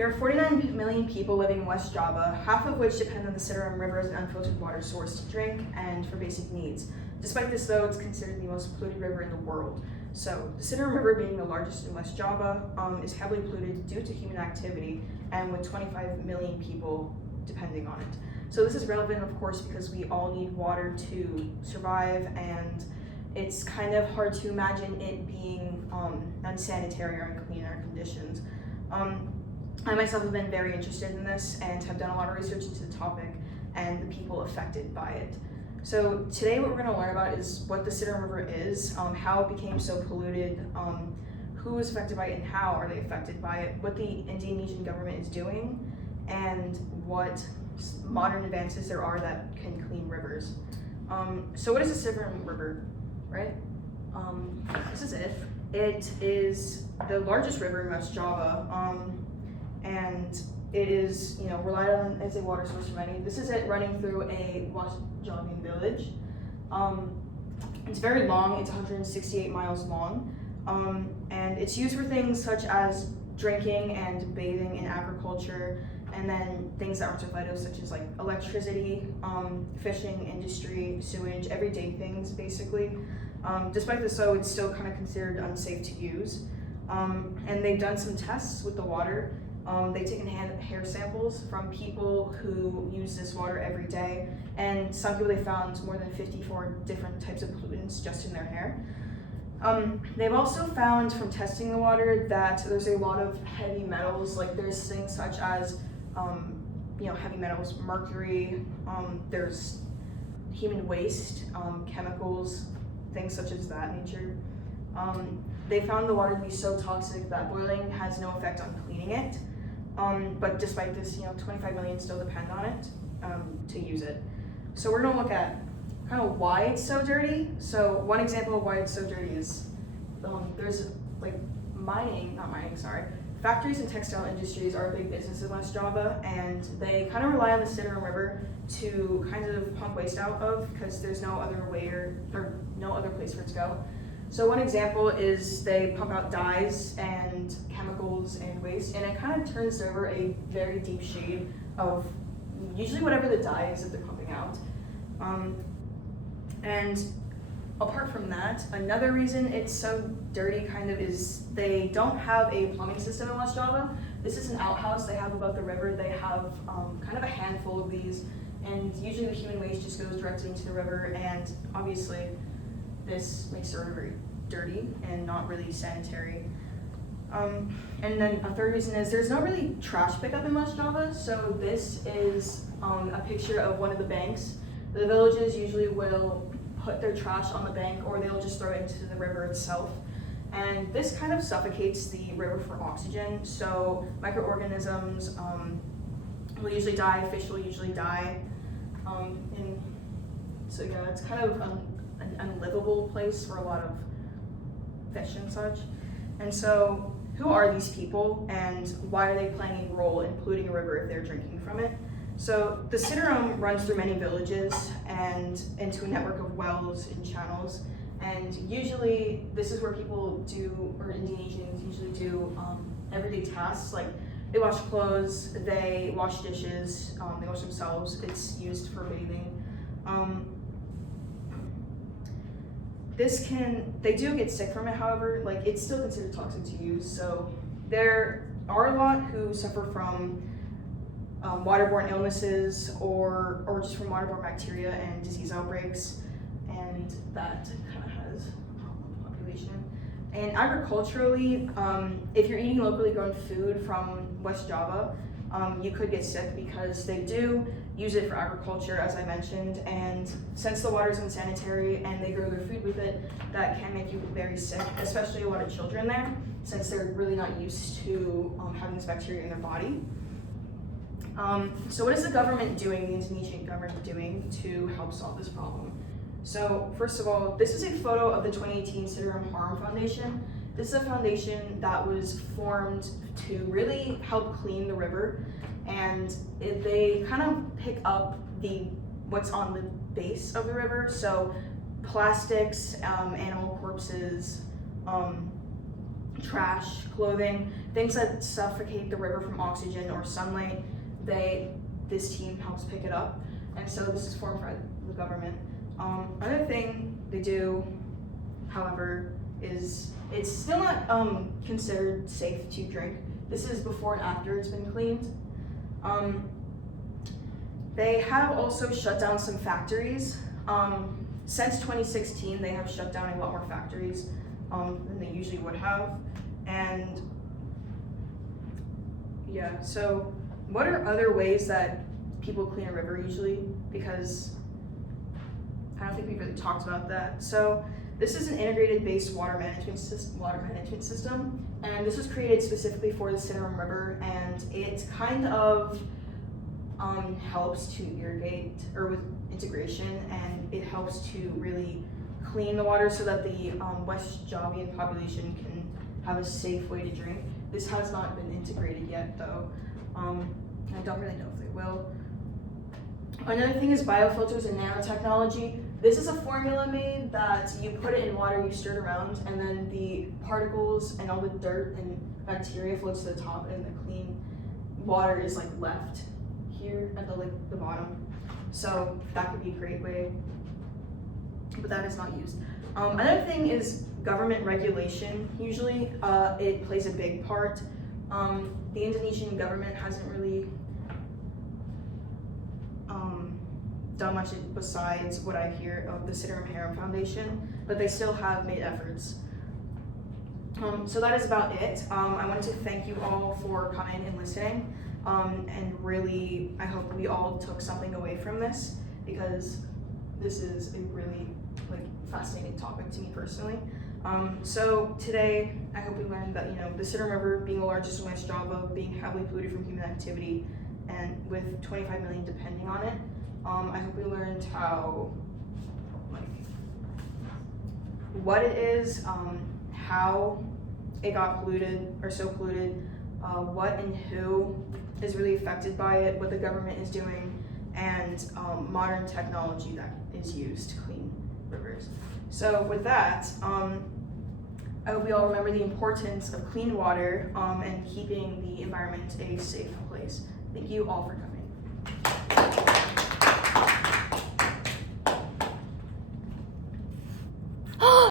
There are 49 million people living in West Java, half of which depend on the Citarum River as an unfiltered water source to drink and for basic needs. Despite this, though, it's considered the most polluted river in the world. So, the Citarum River, being the largest in West Java, is heavily polluted due to human activity, and with 25 million people depending on it. So this is relevant, of course, because we all need water to survive, and it's kind of hard to imagine it being unsanitary or unclean air conditions. I myself have been very interested in this and have done a lot of research into the topic and the people affected by it. So today what we're going to learn about is what the Citarum River is, how it became so polluted, who is affected by it and how are they affected by it, what the Indonesian government is doing, and what modern advances there are that can clean rivers. So what is the Citarum River, right? This is it. It is the largest river in West Java, and it is, relied on as a water source for many. This is it running through a West Javan village. It's very long. It's 168 miles long, and it's used for things such as drinking and bathing and agriculture, and then things that aren't so vital, such as like electricity, fishing industry, sewage, everyday things basically. Despite this, though, it's still kind of considered unsafe to use. And they've done some tests with the water. They've taken hair samples from people who use this water every day, and some people they found more than 54 different types of pollutants just in their hair. They've also found from testing the water that there's a lot of heavy metals, like there's things such as heavy metals, mercury, there's human waste, chemicals, things such as that nature. They found the water to be so toxic that boiling has no effect on cleaning it. But despite this, 25 million still depend on it to use it. So we're gonna look at kind of why it's so dirty. So one example of why it's so dirty is there's like factories and textile industries are a big business in West Java, and they kind of rely on the Citarum River to kind of pump waste out of, because there's no other way or no other place for it to go. So one example is they pump out dyes and chemicals and waste, and it kind of turns over a very deep shade of usually whatever the dye is that they're pumping out. And apart from that, another reason it's so dirty kind of is they don't have a plumbing system in West Java. This is an outhouse they have above the river. They have kind of a handful of these, and usually the human waste just goes directly into the river, and obviously this makes the river very dirty and not really sanitary. And then a third reason is there's no really trash pickup in West Java. So this is a picture of one of the banks. The villages usually will put their trash on the bank, or they'll just throw it into the river itself. And this kind of suffocates the river for oxygen. So microorganisms will usually die, fish will usually die. And so yeah, it's kind of an unlivable place for a lot of fish and such. And so who are these people, and why are they playing a role in polluting a river if they're drinking from it? So the Citarum runs through many villages and into a network of wells and channels, and usually this is where people do, or Indonesians usually do, everyday tasks, like they wash clothes, they wash dishes, they wash themselves. It's used for bathing. They do get sick from it, however, like it's still considered toxic to use. So there are a lot who suffer from waterborne illnesses or just from waterborne bacteria and disease outbreaks, and that kind of has a problem with the population. And agriculturally, if you're eating locally grown food from West Java, you could get sick because they do use it for agriculture, as I mentioned, and since the water is unsanitary and they grow their food with it, that can make you very sick, especially a lot of children there, since they're really not used to having this bacteria in their body. So what is the government doing, the Indonesian government doing to help solve this problem? So first of all, this is a photo of the 2018 Citarum Harm Foundation. This is a foundation that was formed to really help clean the river, and they kind of pick up what's on the base of the river, so plastics, animal corpses, trash, clothing, things that suffocate the river from oxygen or sunlight, this team helps pick it up. And so this is formed by the government. Another thing they do, however, is it's still not considered safe to drink. This is before and after it's been cleaned. They have also shut down some factories. Since 2016, they have shut down a lot more factories than they usually would have. And yeah, so what are other ways that people clean a river usually? Because I don't think we've really talked about that. So this is an integrated based water management system, and this was created specifically for the Citarum River, and it kind of helps to irrigate, or with integration, and it helps to really clean the water so that the West Javian population can have a safe way to drink. This has not been integrated yet though. I don't really know if they will. Another thing is biofilters and nanotechnology. This is a formula made that you put it in water, you stir it around, and then the particles and all the dirt and bacteria floats to the top, and the clean water is like left here at the bottom. So that could be a great way, but that is not used. Another thing is government regulation. Usually it plays a big part. The Indonesian government hasn't really done much besides what I hear of the Citarum River Foundation, but they still have made efforts. So that is about it. I wanted to thank you all for coming and listening, and really I hope we all took something away from this, because this is a really fascinating topic to me personally. So today I hope we learned that the Citarum River, being the largest in West Java, being heavily polluted from human activity, and with 25 million depending on it, I hope we learned how, what it is, how it got polluted, or so polluted, what and who is really affected by it, what the government is doing, and modern technology that is used to clean rivers. So with that, I hope we all remember the importance of clean water and keeping the environment a safe place. Thank you all for coming.